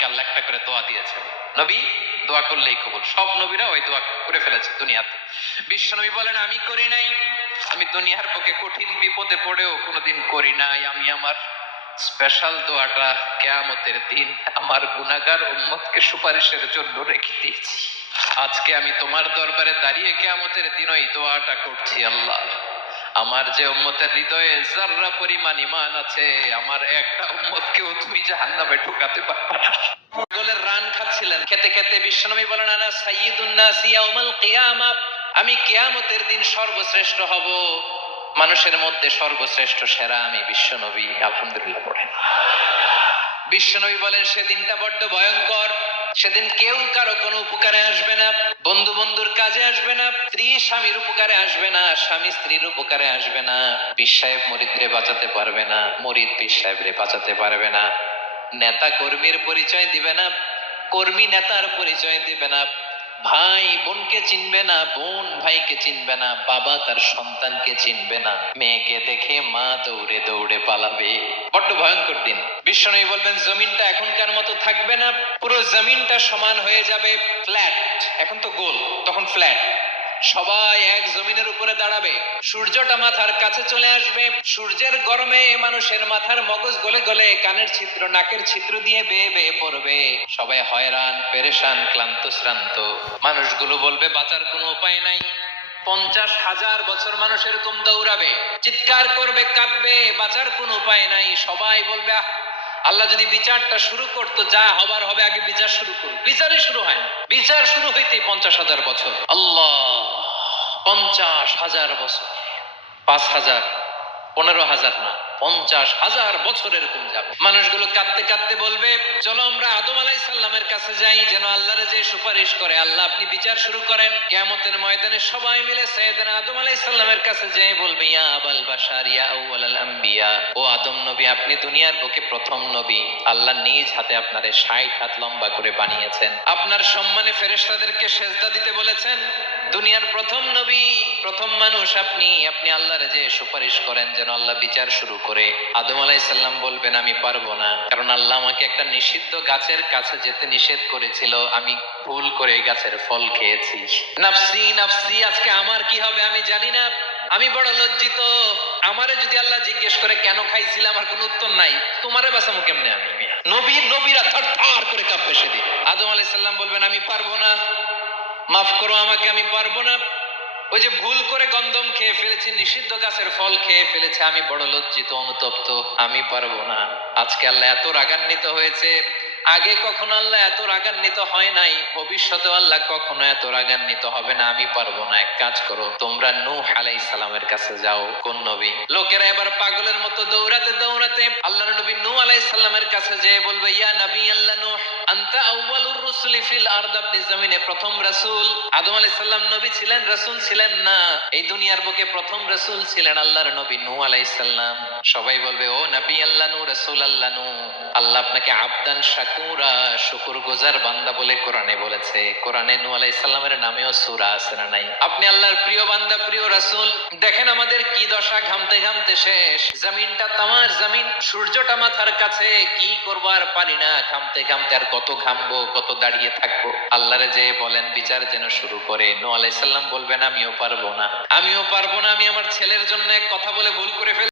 নবীকে আল্লাহ একটা করে দোয়া দিয়েছেন। নবী দোয়া করলেই কবুল। সব নবীরা ওই দোয়া করে ফেলেছে দুনিয়াতে। বিশ্বনবী বলেন আমি করি নাই, আমি দুনিয়ার বুকে কঠিন বিপদে পড়েও কোনোদিন করি নাই। আমি আমার স্পেশাল দোয়াটা কিয়ামতের দিন আমার গুনাহগার উম্মতকে সুপারিশের জন্য রেখে দিয়েছি। আজকে আমি তোমার দরবারে দাঁড়িয়ে কিয়ামতের দিন ওই দোয়াটা করছি। আল্লাহ, আমার যে উম্মতের হৃদয়ে যাররা পরিমাণ ঈমান আছে, আমার একটা উম্মতকেও তুমি জাহান্নামে ঢোকাতে পারবে না। পাগলের রান খাচ্ছিলেন, খেতে খেতে বিশ্বনবী বলেন আনা সাইয়্যিদুন নাস ইয়াউমাল কিয়ামা, আমি কিয়ামতের দিন সর্বশ্রেষ্ঠ হব, মানুষের মধ্যে সর্বশ্রেষ্ঠ সেরা আমি বিশ্বনবী। আলহামদুলিল্লাহ পড়েন। বিশ্বনবী বলেন সেদিনটা বড্ড ভয়ঙ্কর। সেদিন কেউ কারো কোনো উপকারে আসবে না, বন্ধু বন্ধুর কাজে আসবে না, স্ত্রী স্বামীর উপকারে আসবে না, স্বামী স্ত্রীর উপকারে আসবে না, পীর সাহেব মুরিদরে বাঁচাতে পারবে না, মুরিদ পীর সাহেবরে বাঁচাতে পারবে না, নেতা কর্মীর পরিচয় দিবে না, কর্মী নেতার পরিচয় দিবে না, ভাই বোনকে চিনবে না, বোন ভাইকে চিনবে না, বাবা তার সন্তানকে চিনবে না, মেয়েকে দেখে মা দৌড়ে দৌড়ে পালাবে। বড্ড ভয়ঙ্কর দিন। বিশ্বনবী বলবেন জমিনটা এখনকার মতো থাকবে না, পুরো জমিনটা সমান হয়ে যাবে, ফ্ল্যাট। এখন তো গোল, তখন ফ্ল্যাট। সবাই এক জমিনের উপরে দাঁড়াবে, সূর্যটা মাথার কাছে চলে আসবে, সূর্যের গরমে মানুষের মাথার মগজ গলে গলে কানের ছিদ্র নাকের ছিদ্র দিয়ে বেয়ে বেয়ে পড়বে। সবাই হয়রান পেরেশান ক্লান্ত শ্রান্ত। মানুষগুলো বলবে বাঁচার কোনো উপায় নাই। 50,000 বছর মানুষ এরকম দৌড়াবে, চিৎকার করবে, কাঁদবে, বাঁচার কোনো উপায় নাই। সবাই বলবে আল্লাহ যদি বিচারটা শুরু করতো, যা হবার হবে, আগে বিচার শুরু করুন। বিচারই শুরু হয় না, বিচার শুরু হইতেই 50,000 বছর। আল্লাহ, 50,000 বছর, 5,000, 15,000 না, 50,000 বছর এরকম যাবে। মানুষগুলো কাঁদতে কাঁদতে বলবে চলো আমরা আদম আলাইহিস সালামের কাছে যাই, যেন আল্লাহরে যে সুপারিশ করে, আল্লাহ আপনি বিচার শুরু করেন। কিয়ামতের ময়দানে সবাই মিলে সাইয়েদনা আদম আলাইহিস সালামের কাছে যেয়ে বলবে ইয়া আবাল বাশার ইয়া আউয়ালাল আম্বিয়া, ও আদম নবী, আপনি দুনিয়ার বুকে প্রথম নবী। আল্লাহ নিজ হাতে আপনারে 60 হাত লম্বা করে বানিয়েছেন, আপনার সম্মানে ফেরেশতাদেরকে সেজদা দিতে বলেছেন। দুনিয়ার প্রথম নবী, প্রথম মানুষ আপনি, আপনি আল্লাহরে যে সুপারিশ করেন যেন আল্লাহ বিচার শুরু করে। আদম আলাইহিস সালাম বলবেন আমি পারবো না, কারণ আল্লাহ আমাকে একটা নিষিদ্ধ গাছের কাছে যেতে নিষেধ করেছিল, আমি ভুল করে এই গাছের ফল খেয়েছি। নাফসি নাফসি, আজকে আমার কি হবে আমি জানি না, আমি বড় লজ্জিত। আমারে যদি আল্লাহ জিজ্ঞেস করে কেন খাইছিলাম, আমার কোনো উত্তর নাই, তোমারে বাঁচামু কেমনে আমি? নবীরা থারথার করে কাঁপবে সেদিন। আদম আলাইহিস সালাম বলবেন আমি পারবো না, মাফ করো আমাকে, আমি পারবো না। ওই যে ভুল করে গন্ধম খেয়ে ফেলেছি, নিষিদ্ধ গাছের ফল খেয়ে ফেলেছে, আমি বড় লজ্জিত অনুতপ্ত, আমি পারবো না। আজকে আল্লাহ এত রাগান্বিত হয়েছে, আগে কখনো আল্লাহ এত রাগান্বিত হয় নাই, ভবিষ্যতে আল্লাহ কখনো এত রাগান্বিত হবে না। আমি পারবো না, এক কাজ করো, তোমরা নূহ আলাইহিস সালামের কাছে যাও। কোন নবী? লোকেরা এবার পাগলের মতো দৌড়াতে দৌড়াতে আল্লাহর নবী নূহ আলাইহিস সালামের কাছে যেয়ে বলবে ইয়া নবী আল্লাহ নূহ আনতা আউয়ালুর রুসুলি ফিল আরদ, আপনি জমিনে প্রথম রাসূল। আদম আলাইহিস সালাম নবী ছিলেন, রাসূল ছিলেন না, এই দুনিয়ার বুকে প্রথম রাসূল ছিলেন আল্লাহর নবী নূহ আলাইহিস সালাম। সবাই বলবে ও নবী আল্লাহ নূহ, রাসূল আল্লাহ নূহ, আল্লাহ আপনাকে আবদান শাকুরা, শুকরগুজার বান্দা বলে কোরআনে বলেছে। কোরআনে নূহ আলাইহিস সালামের নামেও সূরা আছে না নাই? আপনি আল্লাহর প্রিয় বান্দা, প্রিয় রাসূল। দেখেন আমাদের কি দশা, ঘামতে ঘামতে শেষ, জমিনটা তামার জমিন, সূর্যটা মাথার কাছে, কি করবো আর পারি না, ঘামতে ঘামতে আর কত ঘামবো, কত দাঁড়িয়ে থাকবো। আল্লাহরে যে বলেন বিচার যেন শুরু করে। নূহ আলাইহিস সালাম বলবেন আমিও পারবো না, আমিও পারবো না, আমি আমার ছেলের জন্য এক কথা বলে ভুল করে ফেলছি।